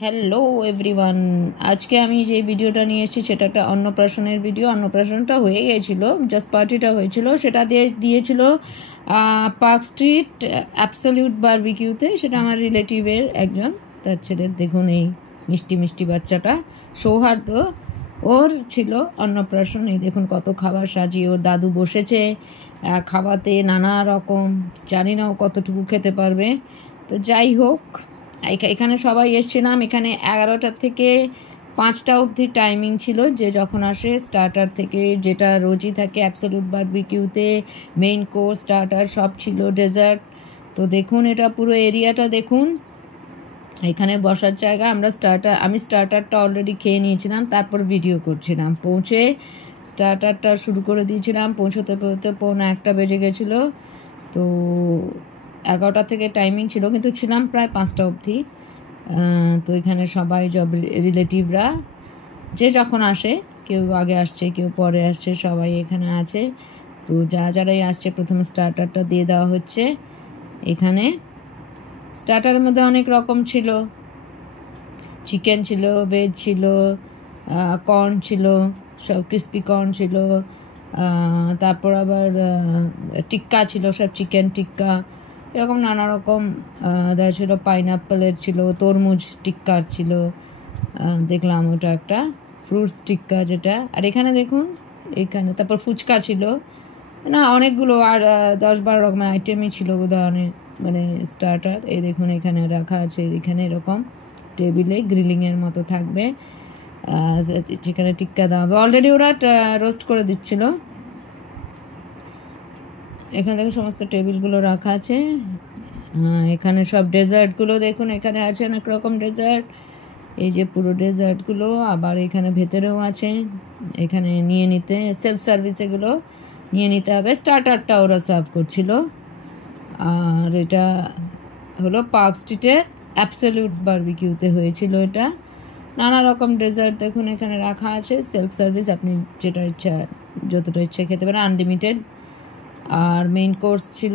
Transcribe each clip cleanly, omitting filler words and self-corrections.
Hello everyone, আজকে আমি যে ভিডিওটা নিয়ে এসেছি সেটা একটা অন্নপ্রাশনের ভিডিও। অন্নপ্রাশনটা হয়ে গিয়েছিল, জাস্ট পার্টিটা হয়েছিল, সেটা দিয়েছিল পার্ক স্ট্রিট অ্যাবসলিউট বারবিকিউতে। সেটা আমার রিলেটিভের একজন, তার ছেলের। দেখুন এই মিষ্টি মিষ্টি বাচ্চাটা সৌহার্দ্য, ওর ছিল অন্নপ্রাশন। এই দেখুন কত খাবার সাজিয়ে ওর দাদু বসেছে খাওয়াতে, নানা রকম। জানি না ও কতটুকু খেতে পারবে। তো যাই হোক, এখানে সবাই এসছিলাম। এখানে 11টা থেকে 5টা অবধি টাইমিং ছিল, যে যখন আসে স্টার্টার থেকে, যেটা রোজই থাকে অ্যাবসলিউট বারবিকিউতে। মেইন কোর্স, স্টার্টার সব ছিল, ডেজার্ট। তো দেখুন এটা পুরো এরিয়াটা দেখুন, এখানে বসার জায়গা। আমি স্টার্টারটা অলরেডি খেয়ে নিয়েছিলাম, তারপর ভিডিও করছিলাম। পৌঁছে স্টার্টারটা শুরু করে দিয়েছিলাম, পৌঁছতে পৌঁছতে 1:45 বেজে গেছিলো। তো 11টা থেকে টাইমিং ছিল, কিন্তু ছিলাম প্রায় 5টা অবধি। তো এখানে সবাই রিলেটিভরা যে যখন আসে, কেউ আগে আসছে কেউ পরে আসছে, সবাই এখানে আছে। তো যারাই আসছে প্রথমে স্টার্টারটা দিয়ে দেওয়া হচ্ছে। এখানে স্টার্টারের মধ্যে অনেক রকম ছিল, চিকেন ছিল, ভেজ ছিল, কর্ন ছিল, সব ক্রিস্পি কর্ন ছিল, তারপর আবার টিক্কা ছিল, সব চিকেন টিক্কা, এরকম নানা রকম দেওয়া ছিল। পাইনাপ্পেলের ছিল, তরমুজ টিক্কার ছিল, দেখলাম ওটা একটা ফ্রুটস টিক্কা যেটা। আর এখানে দেখুন, এখানে তারপর ফুচকা ছিল, না অনেকগুলো, আর 10-12 রকমের আইটেমই ছিল বোধহয়, অনেক মানে স্টার্টার। এই দেখুন এখানে রাখা আছে, এখানে এরকম টেবিলে গ্রিলিংয়ের মতো থাকবে, যেখানে টিক্কা দেওয়া হবে। অলরেডি ওরা রোস্ট করে দিচ্ছিল। এখানে দেখুন সমস্ত টেবিলগুলো রাখা আছে। এখানে সব ডেজার্টগুলো দেখুন, এখানে আছে অনেক রকম ডেজার্ট। এই যে পুরো ডেজার্টগুলো, আবার এখানে ভেতরেও আছে। এখানে নিয়ে নিতে, সেলফ সার্ভিস এগুলো নিয়ে নিতে হবে। স্টার্টারটা ওরা সার্ভ করছিল। আর এটা হলো পার্ক স্ট্রিটের অ্যাবসলিউট বারবিকিউতে হয়েছিল এটা। নানা রকম ডেজার্ট দেখুন এখানে রাখা আছে, সেলফ সার্ভিস, আপনি যেটা ইচ্ছা যতটা ইচ্ছা খেতে পারেন, আনলিমিটেড। আর মেইন কোর্স ছিল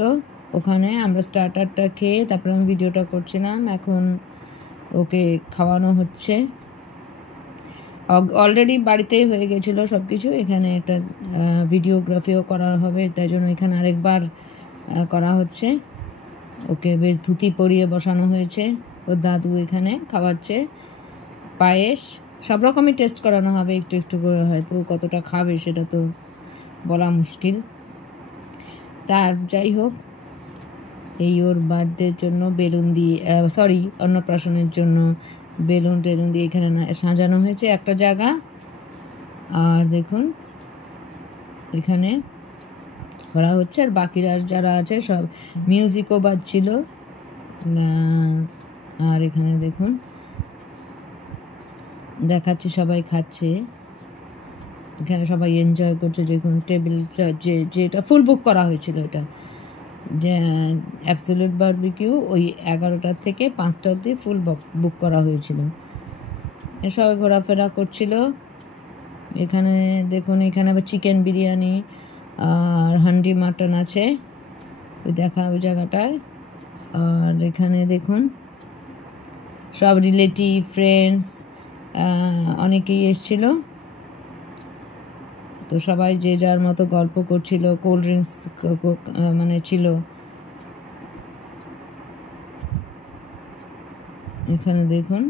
ওখানে। আমরা স্টার্টারটা খেয়ে তারপর আমি ভিডিওটা করছিলাম। এখন ওকে খাওয়ানো হচ্ছে। অলরেডি বাড়িতেই হয়ে গেছিলো সব কিছু। এখানে একটা ভিডিওগ্রাফিও করা হবে, তাই জন্য এখানে আরেকবার করা হচ্ছে। ওকে বেশ ধুতি পরিয়ে বসানো হয়েছে, ওর দাদু এখানে খাওয়াচ্ছে। পায়েস সব রকমই টেস্ট করানো হবে একটু একটু করে, হয়তো কতটা খাবে সেটা তো বলা মুশকিল। তার যাই হোক, এই ওর বার্থডের জন্য বেলুন দিয়ে, অন্নপ্রাশনের জন্য বেলুন টেলুন দিয়ে এখানে সাজানো হয়েছে একটা জায়গা। আর দেখুন এখানে করা হচ্ছে, আর বাকিরা যারা আছে সব মিউজিকও বাজছিল। আর এখানে দেখুন দেখাচ্ছি, সবাই খাচ্ছে, এখানে সবাই এনজয় করছে। দেখুন টেবিল যেটা ফুল বুক করা হয়েছিল, এটা যে অ্যাবসলিউট বারবিকিউ, ওই 11টা থেকে 5টা অবধি ফুল বুক করা হয়েছিল। সবাই ঘোরাফেরা করছিল। এখানে দেখুন, এখানে আবার চিকেন বিরিয়ানি আর হান্ডি মাটন আছে, ওই দেখা ওই জায়গাটায়। আর এখানে দেখুন সব রিলেটিভ ফ্রেন্ডস অনেকেই এসছিল। তো সবাই যে যার মতো গল্প করছিল, কোল্ড ড্রিঙ্কস মানে ছিল। এখানে দেখুন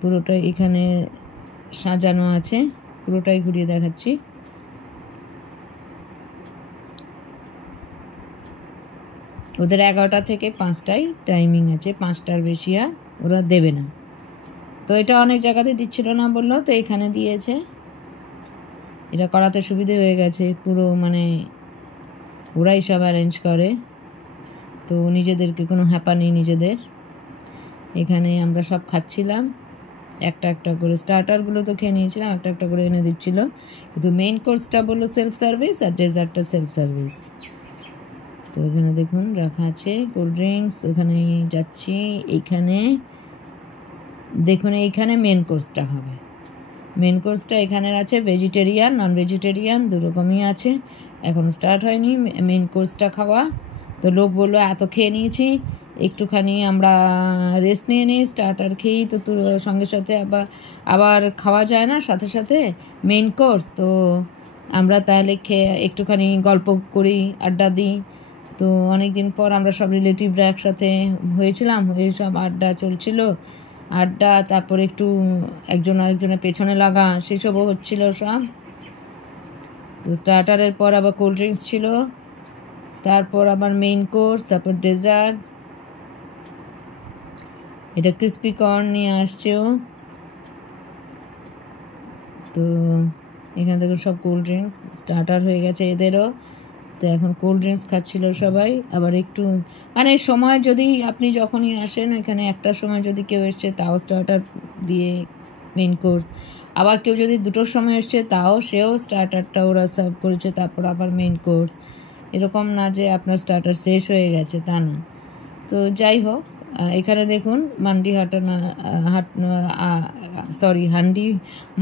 পুরোটাই এখানে সাজানো আছে, পুরোটাই ঘুরিয়ে দেখাচ্ছি। ওদের 11টা থেকে 5টায় টাইমিং আছে, 5টার বেশি আর ওরা দেবে না। তো এটা অনেক জায়গাতে দিচ্ছিল না বললো, তো এখানে দিয়েছে। এটা করাতে সুবিধে হয়ে গেছে, পুরো মানে ওরাই সব অ্যারেঞ্জ করে, তো নিজেদেরকে কোনো হ্যাপা নেই নিজেদের। এখানে আমরা সব খাচ্ছিলাম একটা একটা করে। স্টার্টারগুলো তো খেয়ে নিয়েছিলাম, একটা একটা করে এনে দিচ্ছিল। কিন্তু মেইন কোর্সটা বললো সেলফ সার্ভিস, আর ডেজার্টটা সেলফ সার্ভিস। তো এখানে দেখুন রাখা আছে কোল্ড ড্রিঙ্কস। ওখানে যাচ্ছি, এইখানে দেখুন এইখানে মেন কোর্সটা হবে। মেন কোর্সটা এখানের আছে ভেজিটেরিয়ান নন ভেজিটেরিয়ান দুরকমই আছে, এখন স্টার্ট হয়নি মেন কোর্সটা খাওয়া। তো লোক বললো এত খেয়ে নিয়েছি, একটুখানি আমরা রেস্ট নিয়ে নিই, স্টার্টার খেয়েই তো সঙ্গে সাথে আবার খাওয়া যায় না সাথে সাথে মেইন কোর্স। তো আমরা তাহলে খেয়ে একটুখানি গল্প করি, আড্ডা দিই। তো অনেক দিন পর আমরা সব রিলেটিভরা একসাথে হয়েছিলাম, হয়ে সব আড্ডা চলছিল, আড্ডা, তারপর একটু একজন আরেকজনের পেছনে লাগা, সেসবও হচ্ছিল সব। তো স্টার্টারের পর আবার কোল্ড ড্রিঙ্কস ছিল, তারপর আবার মেইন কোর্স, তারপর ডেজার্ট। এটা ক্রিস্পি কর্ন নিয়ে আসছেও। তো এখান থেকে সব কোল্ড ড্রিঙ্কস স্টার্টার হয়ে গেছে এদেরও। তো এখন কোল্ড ড্রিঙ্কস খাচ্ছিল সবাই। আবার একটু মানে সময় যদি আপনি যখনই আসেন এখানে, একটা সময় যদি কেউ এসছে তাও স্টার্টার দিয়ে মেইন কোর্স, আবার কেউ যদি দুটোর সময় এসছে তাও সেও স্টার্টারটা ওরা সার্ভ করেছে, তারপর আবার মেইন কোর্স। এরকম না যে আপনার স্টার্টার শেষ হয়ে গেছে, তা না। তো যাই হোক, এখানে দেখুন handi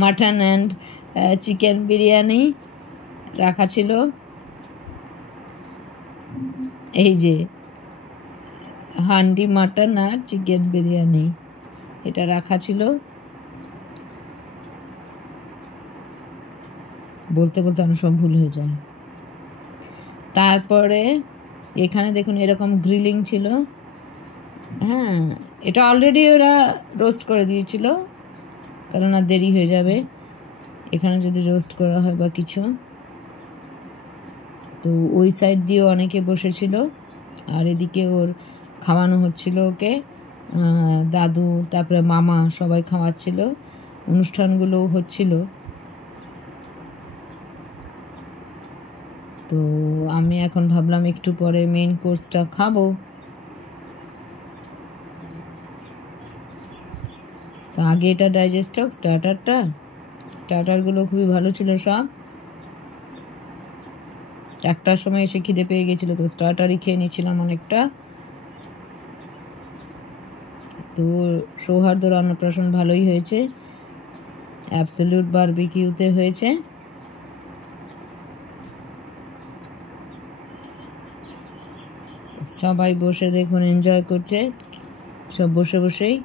mutton and chicken biryani রাখা ছিল। এই যে হান্ডি মাটন আর চিকেন বিরিয়ানি এটা রাখা ছিল। বলতে বলতে অনেক সব ভুল হয়ে যায়। তারপরে এখানে দেখুন এরকম গ্রিলিং ছিল। হ্যাঁ, এটা অলরেডি ওরা রোস্ট করে দিয়েছিল, কারণ আর দেরি হয়ে যাবে এখানে যদি রোস্ট করা হয় বা কিছু। তো ওই সাইড দিয়েও অনেকে বসেছিল, আর এদিকে ওর খাওয়ানো হচ্ছিল ওকে, দাদু তারপরে মামা সবাই খাওয়াচ্ছিল, অনুষ্ঠানগুলো হচ্ছিল। তো আমি এখন ভাবলাম একটু পরে মেইন কোর্সটা খাবো। তো আগে এটা ডাইজেস্ট হোক স্টার্টারগুলো খুবই ভালো ছিল সব। একটার সময় এসে খিদে পেয়ে গেছিলো, তো স্টার্টারই খেয়ে নিচ্ছিলাম অনেকটা। তো সৌহার্দ্যর অন্নপ্রাশন ভালোই হয়েছে, অ্যাবসলিউট বারবিকিউতে হয়েছে। সবাই বসে দেখুন এনজয় করছে, সব বসে বসেই।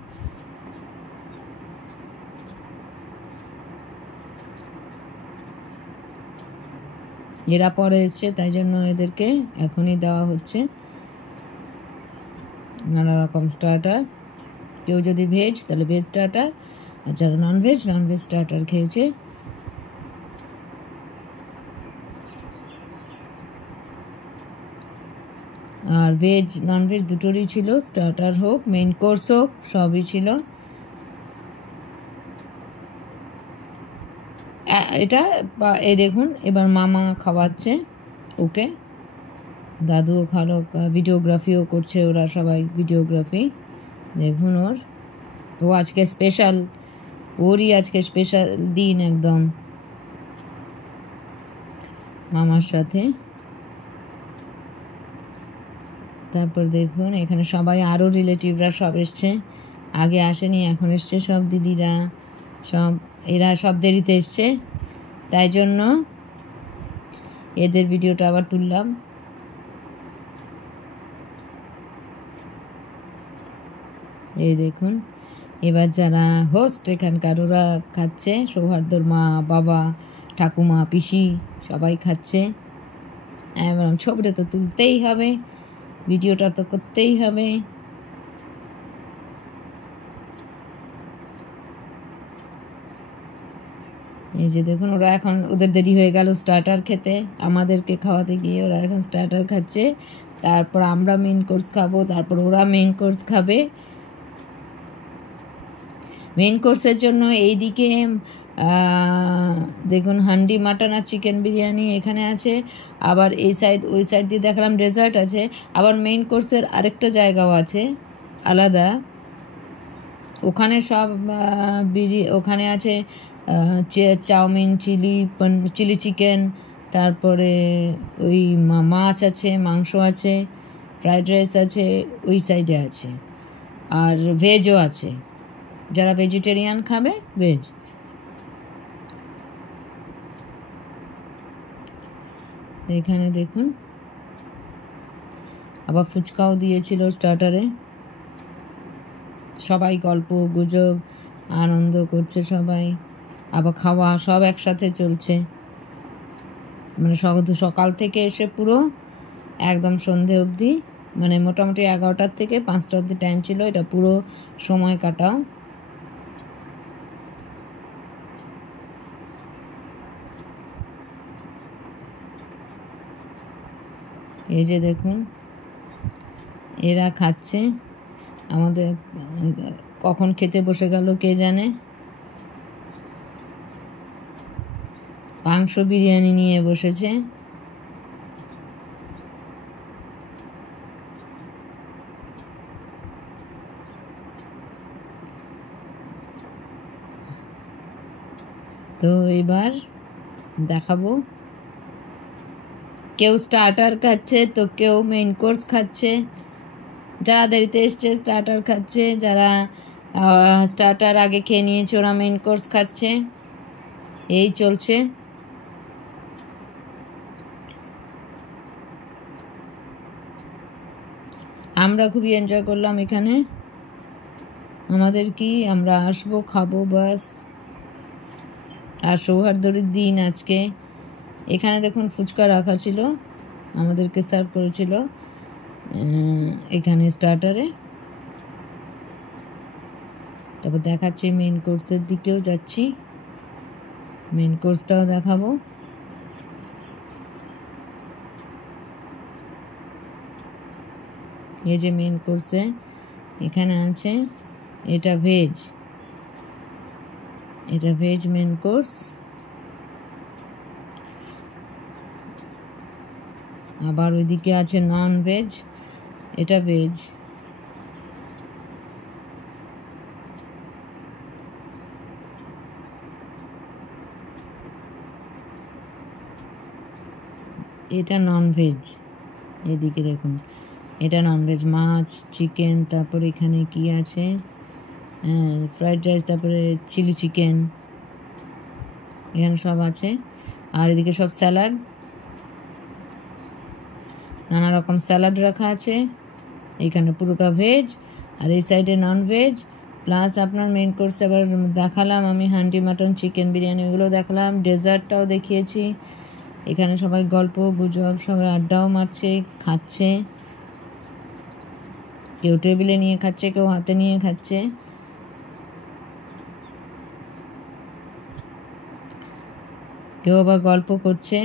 এরা পরে এসছে, তাই জন্য এদেরকে এখনই দেওয়া হচ্ছে নানা রকম স্টার্টার। কেউ যদি ভেজ তাহলে ভেজ স্টার্টার, আর যারা ননভেজ স্টার্টার খেয়েছে। আর ভেজ ননভেজ দুটোরই ছিল, স্টার্টার হোক মেইন কোর্স হোক সবই ছিল। এটা এই দেখুন এবার মামা খাওয়াচ্ছে ওকে, দাদুও খালো, ভিডিওগ্রাফিও করছে ওরা সবাই, ভিডিওগ্রাফি দেখুন ওর। তো আজকে স্পেশাল, ওরই আজকে স্পেশাল দিন একদম মামার সাথে। তারপর দেখুন এখানে সবাই আরও রিলেটিভরা সব এসছে, আগে আসেনি এখন এসছে সব দিদিরা, সব এরা সব দেরিতে এসছে, তাই জন্য এদের ভিডিওটা আবার তুললাম। এই দেখুন এবার যারা হোস্ট এখানকার ওরা খাচ্ছে, সৌহার্দ্যর মা বাবা ঠাকুমা পিসি সবাই খাচ্ছে। এবার ছবিটা তো তুলতেই হবে, ভিডিওটা তো করতেই হবে। এই যে দেখুন ওরা এখন, ওদের দেরি হয়ে গেল স্টার্টার খেতে, আমাদেরকে খাওয়াতে গিয়ে ওরা এখন স্টার্টার খাচ্ছে, তারপর আমরা মেইন কোর্স খাবো, তারপর ওরা মেইন কোর্স খাবে। মেইন কোর্সের জন্য এইদিকে দেখুন হান্ডি মাটন আর চিকেন বিরিয়ানি এখানে আছে, আবার এই সাইড ওই সাইড দিয়ে দেখালাম ডেজার্ট আছে, আবার মেইন কোর্সের আরেকটা জায়গাও আছে আলাদা, ওখানে সব ওখানে আছে চাউমিন, চিলি চিকেন, তারপরে ওই মাছ আছে, মাংস আছে, ফ্রাইড রাইস আছে, ওই সাইডে আছে, আর ভেজও আছে, যারা ভেজিটেরিয়ান খাবে ভেজ। এখানে দেখুন আবার ফুচকাও দিয়েছিল স্টার্টারে। সবাই গল্প গুজব আনন্দ করছে সবাই, আবার খাওয়া সব একসাথে চলছে। মানে সকাল থেকে এসে পুরো একদম সন্ধে অবধি, মানে মোটামুটি 11টার থেকে 5টা অবধি টাইম ছিল, এটা পুরো সময় কাটাও। এই যে দেখুন এরা খাচ্ছে, আমাদের কখন খেতে বসে গেল কে জানে। মাংস বিরিয়ানি নিয়ে বসেছে। তো এবার দেখাবো, কেউ স্টার্টার খাচ্ছে তো কেউ মেইন কোর্স খাচ্ছে। যারা দেরিতে এসছে স্টার্টার খাচ্ছে, যারা স্টার্টার আগে খেয়ে নিয়েছে ওরা মেইন কোর্স খাচ্ছে। এই চলছে। আমরা খুবই এনজয় করলাম এখানে। আমাদের কি, আমরা আসবো খাবো বাস। আর সৌহার্দ্যের দিন আজকে। এখানে দেখুন ফুচকা রাখা ছিল, আমাদেরকে সার্ভ করেছিল এখানে স্টার্টারে। তারপর দেখাচ্ছি মেন কোর্সের দিকেও যাচ্ছি, মেন কোর্সটাও দেখাবো। এই যে মেন কোর্সে এখানে আছে, এটা ভেজ, এটা ভেজ মেন কোর্স। আবার ওইদিকে আছে নন ভেজ, এটা ভেজ। এটা নন ভেজ, এদিকে দেখুন এটা নন ভেজ, মাছ চিকেন, তারপর এখানে কি আছে ফ্রাইড রাইস, তারপরে চিলি চিকেন, এখানে সব আছে। আর এদিকে সব স্যালাড, নানা রকম স্যালাড রাখা আছে। এখানে পুরোটা ভেজ আর এই সাইডে নন ভেজ। প্লাস আপনার মেইন কোর্সে আবার দেখালাম আমি হান্ডি মাটন চিকেন বিরিয়ানি, ওগুলো দেখালাম, ডেজার্টটাও দেখিয়েছি। এখানে সবাই গল্প গুজব, সবাই আড্ডাও মারছে, খাচ্ছে। কেউ টেবিলে নিয়ে খাচ্ছে, কেউ হাতে নিয়ে খাচ্ছে। কেউ আবার গল্প করছে।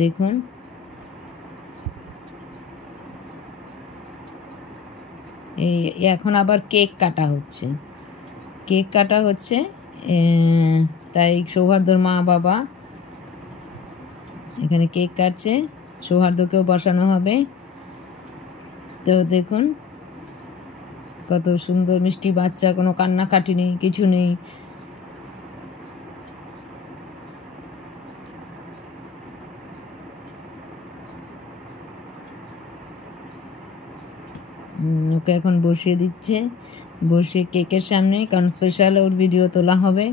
দেখুন এই এখন আবার কেক কাটা হচ্ছে, কেক কাটা হচ্ছে। তাই সৌহার্দ্যর মা বাবা এখানে কেক কাটছে, সৌহার্দ্যকেও বসানো হবে। তো দেখুন কত সুন্দর মিষ্টি বাচ্চা, কোনো কান্নাকাটি নেই, কিছু নেই। ওকে এখন বসিয়ে দিচ্ছে, বসিয়ে কেকের সামনে, কারণ স্পেশাল ওর ভিডিও তোলা হবে।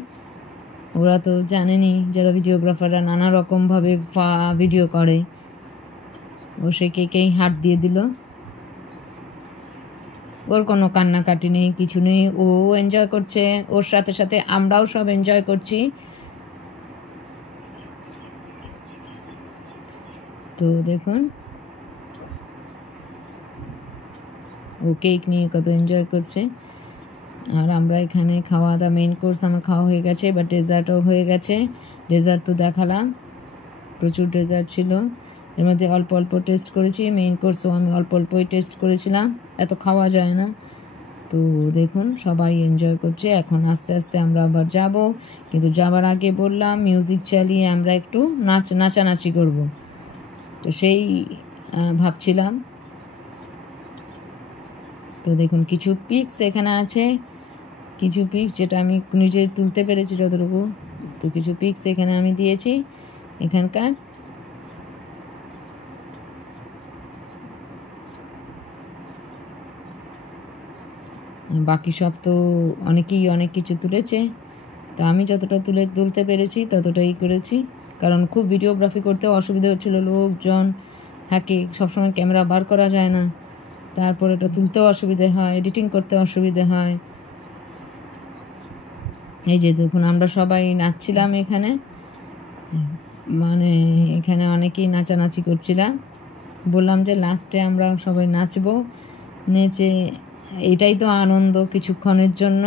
ওরা তো জানেনি যারা ভিডিওগ্রাফাররা নানা রকমভাবে ভিডিও করে। ও সে কেকেই হাত দিয়ে দিল, ওর কোনো কান্নাকাটি নেই, কিছু নেই। ও এনজয় করছে, ওর সাথে সাথে আমরাও সব এনজয় করছি। তো দেখুন ও কেক নিয়ে কত এনজয় করছে। আর আমরা এখানে খাওয়া দাওয়া, মেইন কোর্স আমার খাওয়া হয়ে গেছে, এবার ডেজার্টও হয়ে গেছে। ডেজার্ট তো দেখালাম, প্রচুর ডেজার্ট ছিল, এর মধ্যে অল্প অল্প টেস্ট করেছি। মেইন কোর্সও আমি অল্প অল্পই টেস্ট করেছিলাম, এত খাওয়া যায় না। তো দেখুন সবাই এনজয় করছে। এখন আস্তে আস্তে আমরা আবার যাব, কিন্তু যাবার আগে বললাম মিউজিক চালিয়ে আমরা একটু নাচানাচি করব। তো সেই ভাবছিলাম। তো দেখুন কিছু পিকস এখানে আছে, কিছু পিকস যেটা আমি নিজে তুলতে পেরেছি যতটুকু। তো কিছু পিকস এখানে আমি দিয়েছি এখানকার। বাকি সব তো অনেকেই অনেক কিছু তুলেছে। তো আমি যতটা তুলতে পেরেছি ততটাই করেছি, কারণ খুব ভিডিওগ্রাফি করতেও অসুবিধা হচ্ছিলো, লোকজন থাকে, সবসময় ক্যামেরা বার করা যায় না, তারপর এটা তুলতেও অসুবিধে হয়, এডিটিং করতে অসুবিধে হয়। এই যে দেখুন আমরা সবাই নাচছিলাম এখানে, মানে এখানে অনেকেই নাচানাচি করছিলাম। বললাম যে লাস্টে আমরা সবাই নাচবো, নেচে এটাই তো আনন্দ কিছুক্ষণের জন্য,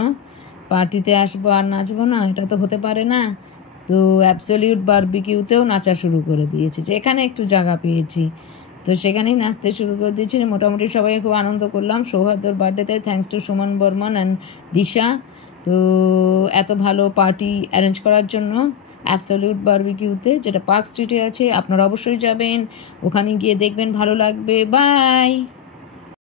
পার্টিতে আসবো আর নাচবো না, এটা তো হতে পারে না। তো অ্যাবসলিউট বারবিকিউতেও নাচা শুরু করে দিয়েছি, যে এখানে একটু জায়গা পেয়েছি তো সেখানেই নাচতে শুরু করে দিয়েছি। মোটামুটি সবাই খুব আনন্দ করলাম সৌহার্দ্যর বার্থডেতে, thanks to Suman Barman and Disha, তো এত ভালো পার্টি অ্যারেঞ্জ করার জন্য অ্যাবসলিউট বারবিকিউতে, যেটা পার্ক স্ট্রিটে আছে। আপনারা অবশ্যই যাবেন, ওখানে গিয়ে দেখবেন, ভালো লাগবে। বাই।